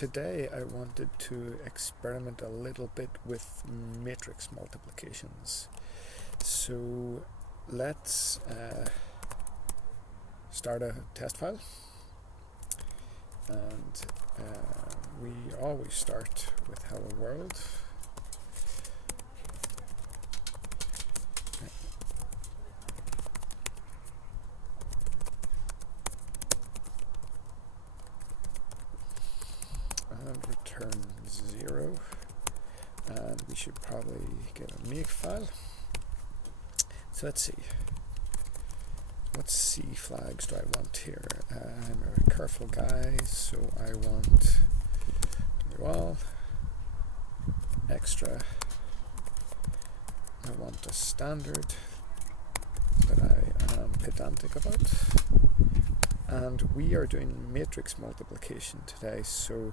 Today I wanted to experiment a little bit with matrix multiplications. So let's start a test file, and we always start with hello world. And return 0, and we should probably get a make file. So let's see, what C flags do I want here? I'm a careful guy, so I want all extra. I want a standard that I am pedantic about, and we are doing matrix multiplication today, so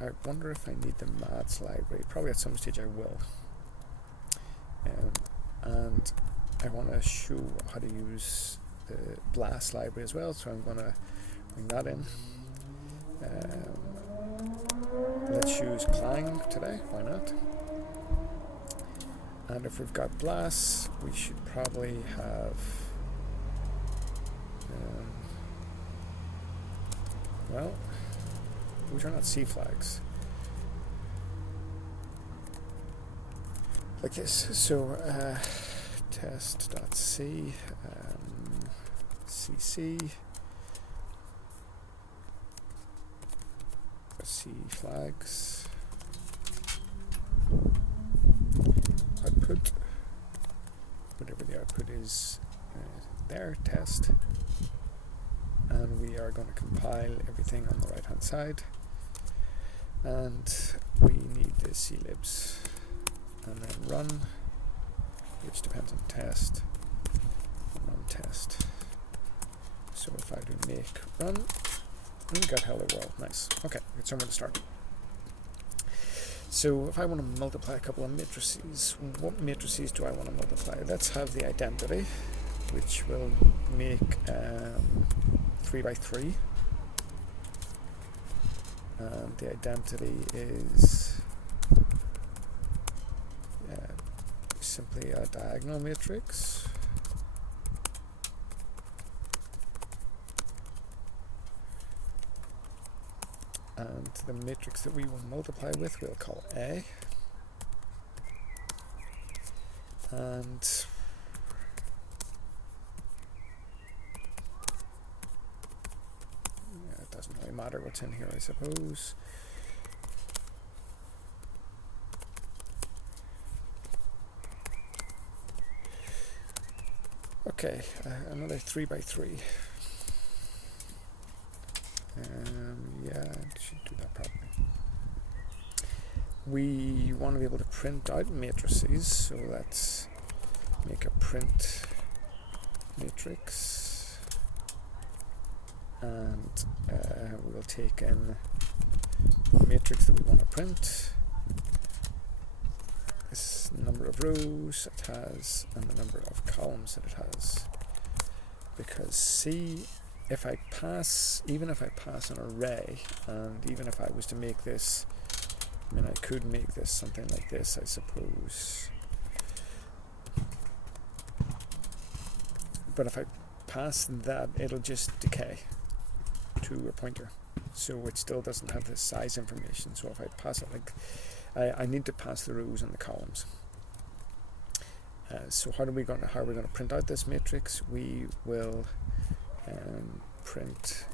I wonder if I need the maths library. Probably at some stage I will. And I want to show how to use the CBLAS library as well, so I'm going to bring that in. Let's use Clang today, why not? And if we've got CBLAS, we should probably have well, which are not C flags, like this. So test.c cc C flags output, whatever the output is there, test, and we are going to compile everything on the right hand side, and we need the CLibs, and then run, which depends on test, and run test. So if I do make run, we got hello world. Nice. Okay, it's somewhere to start. So if I want to multiply a couple of matrices, what matrices do I want to multiply? Let's have the identity, which will make 3 by 3, and the identity is simply a diagonal matrix. And the matrix that we will multiply with we'll call A. And it doesn't really matter what's in here, I suppose. Okay, another 3 by 3. Yeah, it should do that properly. We want to be able to print out matrices, so let's make a print matrix, and we'll take in the matrix that we want to print, this number of rows it has and the number of columns that it has, because C, if I pass, even if I pass an array, and even if I was to make this, I mean, I could make this something like this, I suppose. But if I pass that, it'll just decay to a pointer. So it still doesn't have the size information. So if I pass it like, I need to pass the rows and the columns. So how are we going to print out this matrix? We will print,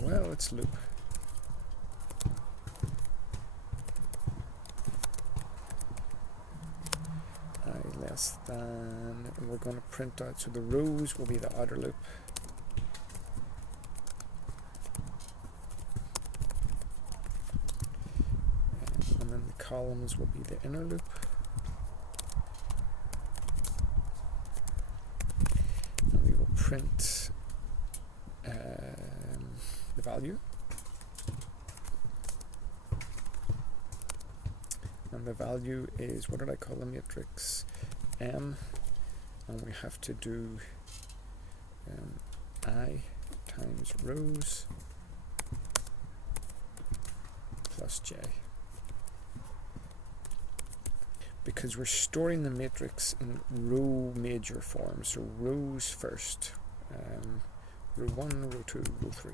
well, let's loop. I less than, and we're going to print out, so the rows will be the outer loop. And then the columns will be the inner loop. And we will print the value, and the value is, what did I call the matrix? M, and we have to do I times rows plus j. Because we're storing the matrix in row major form, so rows first. Row 1, row 2, row 3.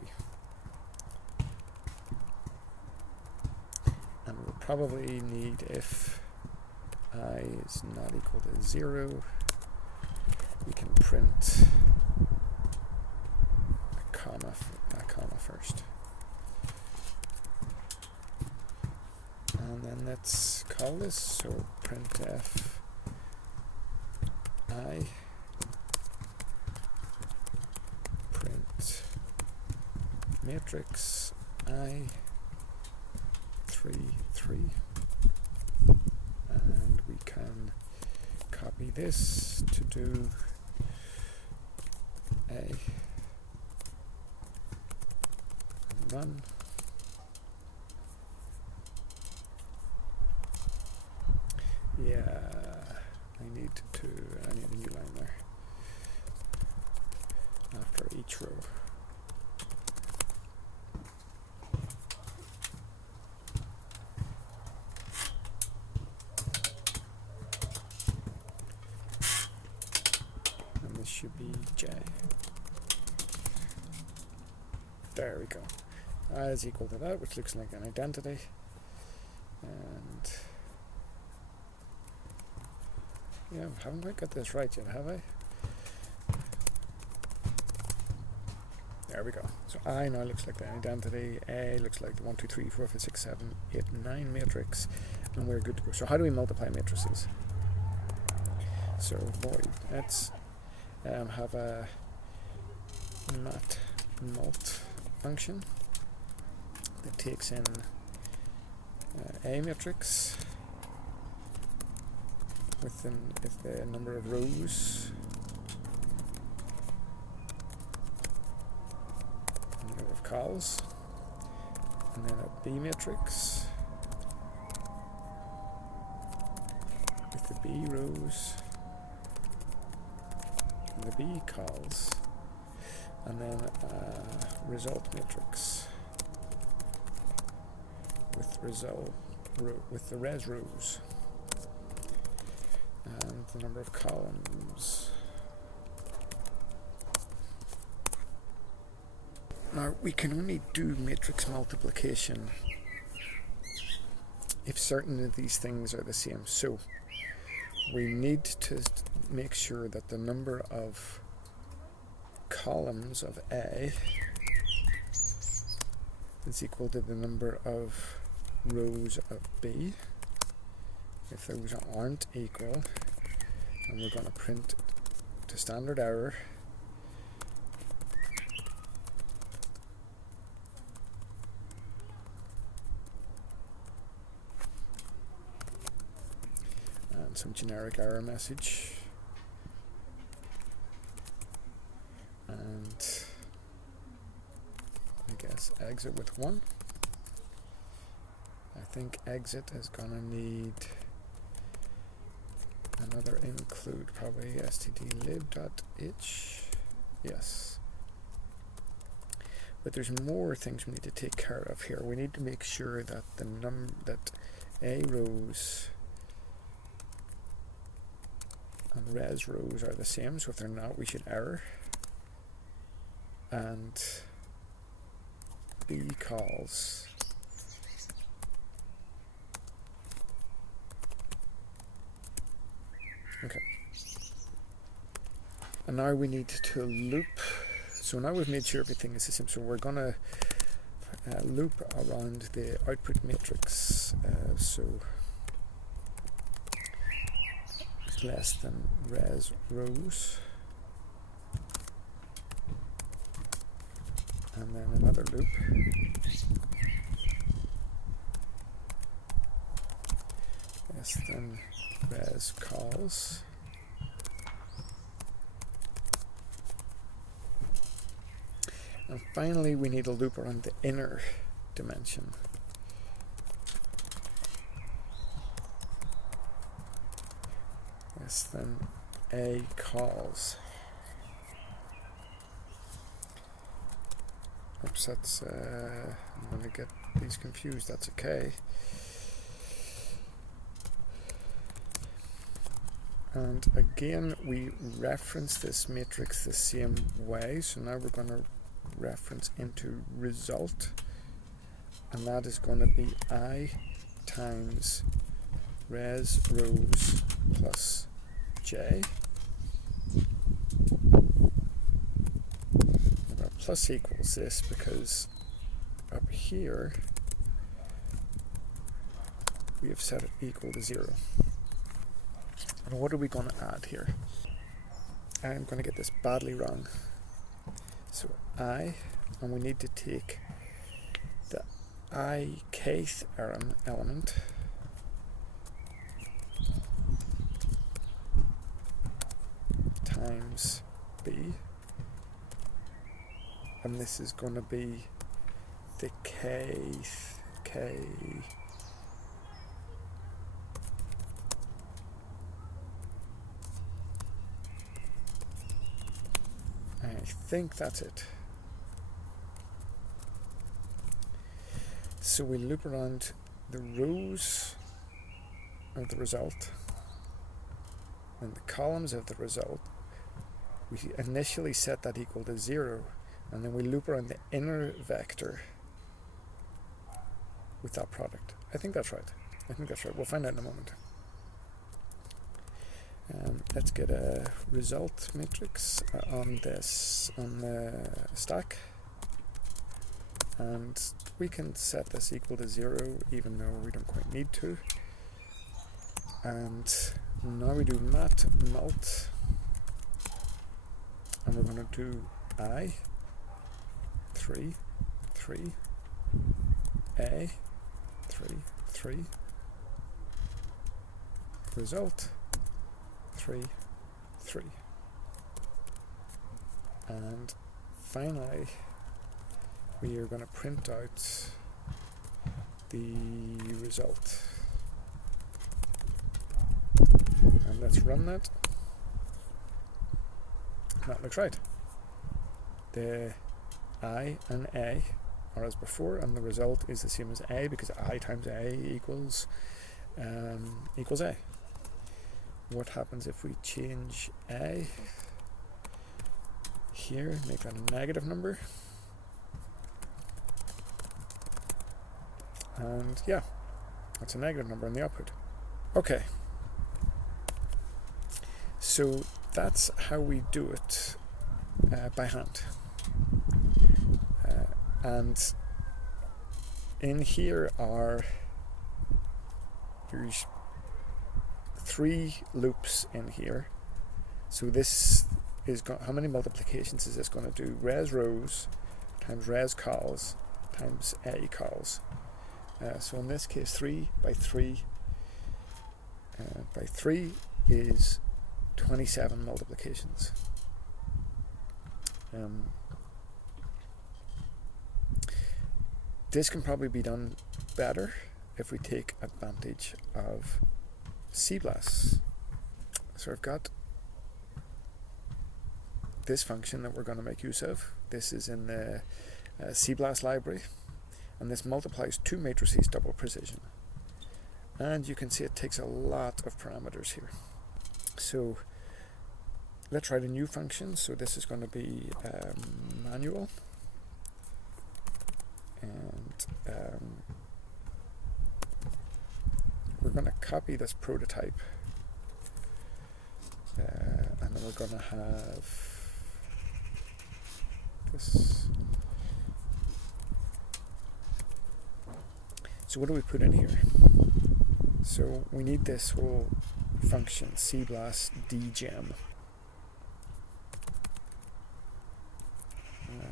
And we'll probably need, if I is not equal to 0, we can print a comma first. And then let's call this, so printf I, print matrix I 3, 3, and we can copy this to do A and run. Yeah, I need a new line there after each row. And this should be J. There we go. I is equal to that, which looks like an identity. And yeah, haven't quite got this right yet, have I? There we go. So I now looks like the identity, A looks like the 1, 2, 3, 4, 5, 6, 7, 8, 9 matrix, and we're good to go. So how do we multiply matrices? So void, let's have a mult function that takes in a matrix with the number of rows, number of cols, and then a B matrix with the B rows and the B cols, and then a result matrix with the res rows and the number of columns. Now we can only do matrix multiplication if certain of these things are the same. So we need to make sure that the number of columns of A is equal to the number of rows of B. If those aren't equal, and we're going to print to standard error, and some generic error message, and I guess exit with 1. I think exit is going to need another include, probably stdlib.h. Yes. But there's more things we need to take care of here. We need to make sure that that A rows and res rows are the same. So if they're not, we should error. And B calls okay. And now we need to loop. So now we've made sure everything is the same. So we're going to loop around the output matrix. So less than res rows. And then another loop. Less than res calls. And finally we need a loop around the inner dimension. Less than A calls. Oops, that's, I'm going to get these confused, that's okay. And again, we reference this matrix the same way, so now we're going to reference into result, and that is going to be I times res rows plus j. And our plus equals this because up here we have set it equal to 0. And what are we going to add here? I'm going to get this badly wrong. So I, and we need to take the I-kth element times b, and this is going to be the kth, k, I think that's it. So we loop around the rows of the result and the columns of the result. We initially set that equal to 0, and then we loop around the inner vector with that product. I think that's right. We'll find out in a moment. Let's get a result matrix on the stack, and we can set this equal to 0 even though we don't quite need to. And now we do mat mult, and we're going to do I 3 3 A 3 3 result 3 3, and finally we are going to print out the result, and let's run that. That looks right. The I and A are as before, and the result is the same as A because I times A equals A. What happens if we change A here, make that a negative number, and yeah, that's a negative number in the output. Okay, so that's how we do it by hand. And in here there's 3 loops in here. So this is how many multiplications is this going to do? Res rows times res cols times A cols. So in this case 3 by 3 by 3 is 27 multiplications. This can probably be done better if we take advantage of CBLAS. So I've got this function that we're going to make use of. This is in the CBLAS library, and this multiplies 2 matrices double precision. And you can see it takes a lot of parameters here. So let's write a new function. So this is going to be manual, and we're going to copy this prototype, and then we're going to have this. So what do we put in here? So we need this whole function CBLAS dgem.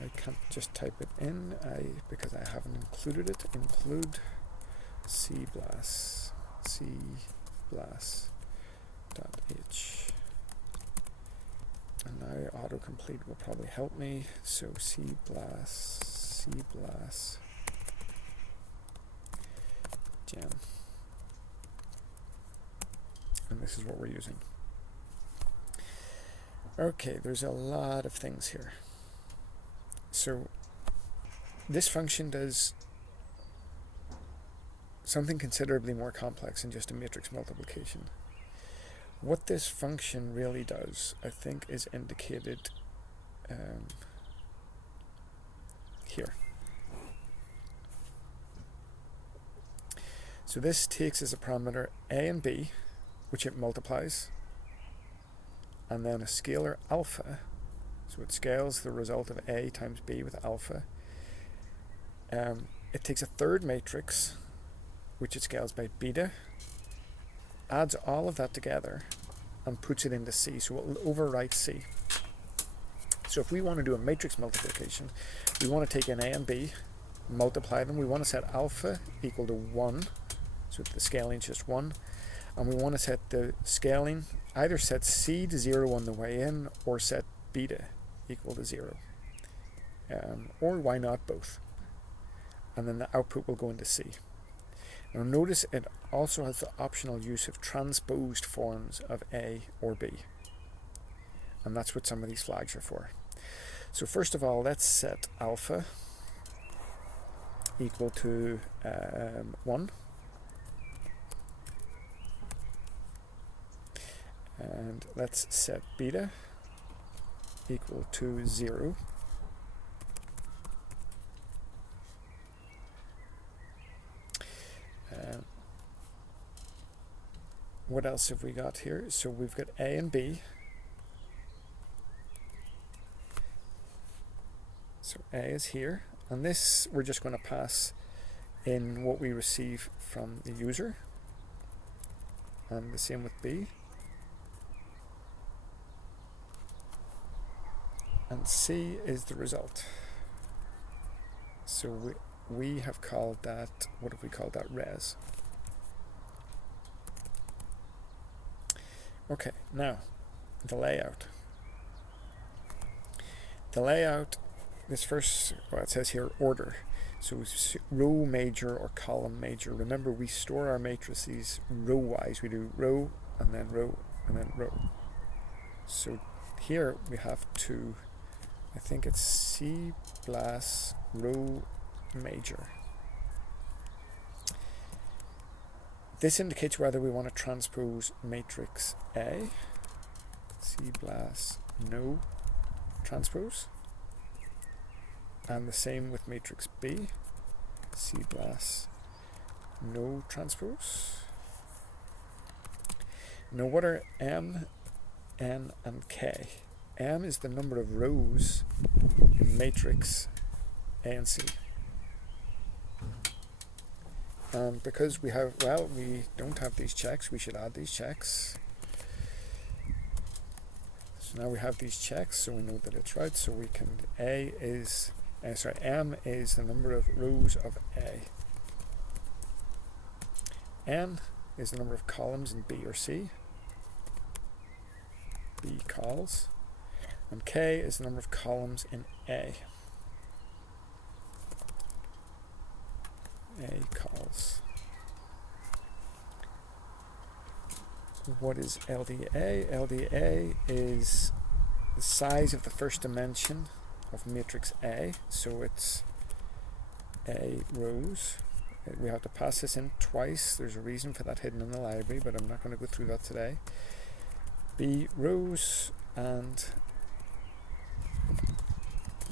I can't just type it in because I haven't included it. Include CBLAS CBLAS.h, and now autocomplete will probably help me. So CBLAS gem, and this is what we're using. Okay, there's a lot of things here. So this function does something considerably more complex than just a matrix multiplication. What this function really does, I think, is indicated here. So this takes as a parameter a and b, which it multiplies, and then a scalar alpha, so it scales the result of a times b with alpha. It takes a third matrix, which it scales by beta, adds all of that together, and puts it into C, so it will overwrite C. So if we want to do a matrix multiplication, we want to take an A and B, multiply them. We want to set alpha equal to 1, so the scaling is just 1, and we want to set the scaling, either set C to 0 on the way in, or set beta equal to 0. Or why not both? And then the output will go into C. Now notice it also has the optional use of transposed forms of A or B. And that's what some of these flags are for. So first of all, let's set alpha equal to 1. And let's set beta equal to 0. What else have we got here? So we've got A and B. So A is here, and this we're just going to pass in what we receive from the user, and the same with B. And C is the result. So we have called that, what have we called that? Res. Okay, now the layout. The layout, this first, well, it says here order. So row major or column major. Remember, we store our matrices row-wise. We do row and then row and then row. So here we have to, I think it's CBLAS row major. This indicates whether we want to transpose matrix A, CBLAS no transpose, and the same with matrix B, CBLAS no transpose. Now what are M, N, and K? M is the number of rows in matrix A and C. And because we have, well, we don't have these checks, we should add these checks. So now we have these checks, so we know that it's right. So we can, M is the number of rows of A. N is the number of columns in B or C. B cols. And K is the number of columns in A. A cols. What is LDA? LDA is the size of the first dimension of matrix A, so it's A rows. We have to pass this in twice. There's a reason for that hidden in the library, but I'm not going to go through that today. B rows and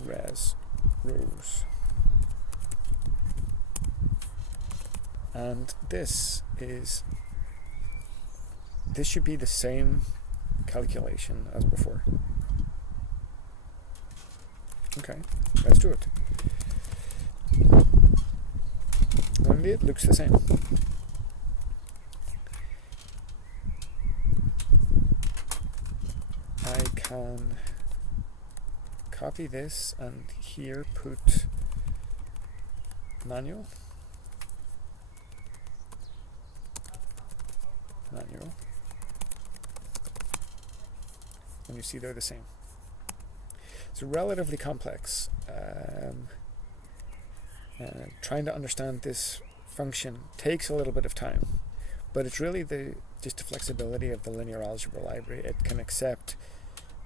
res rows. And this should be the same calculation as before. Okay, let's do it. And it looks the same. I can copy this and here put manual. And you see they're the same. It's relatively complex. Trying to understand this function takes a little bit of time, but it's really just the flexibility of the linear algebra library. It can accept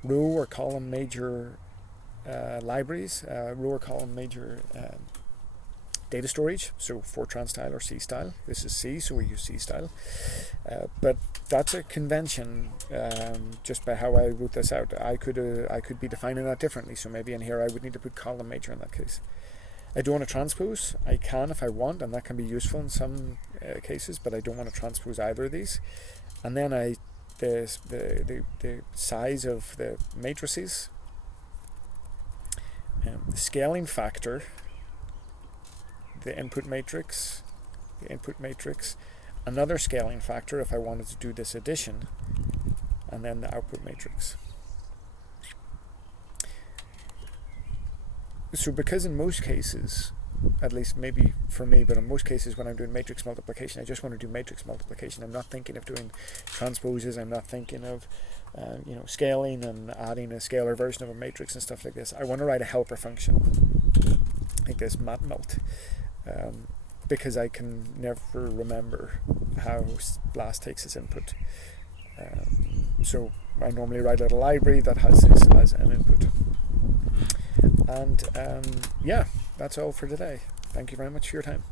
row or column major libraries, row or column major data storage, so Fortran style or C style. This is C, so we use C style. But that's a convention just by how I wrote this out. I could be defining that differently, so maybe in here I would need to put column major in that case. I don't want to transpose. I can if I want, and that can be useful in some cases, but I don't want to transpose either of these. And then the size of the matrices, the scaling factor, the input matrix, another scaling factor if I wanted to do this addition, and then the output matrix. So because in most cases, at least maybe for me, but in most cases when I'm doing matrix multiplication, I just want to do matrix multiplication. I'm not thinking of doing transposes. I'm not thinking of scaling and adding a scalar version of a matrix and stuff like this. I want to write a helper function like this matmult, because I can never remember how BLAS takes its input. So I normally write a library that has this as an input. And yeah, that's all for today. Thank you very much for your time.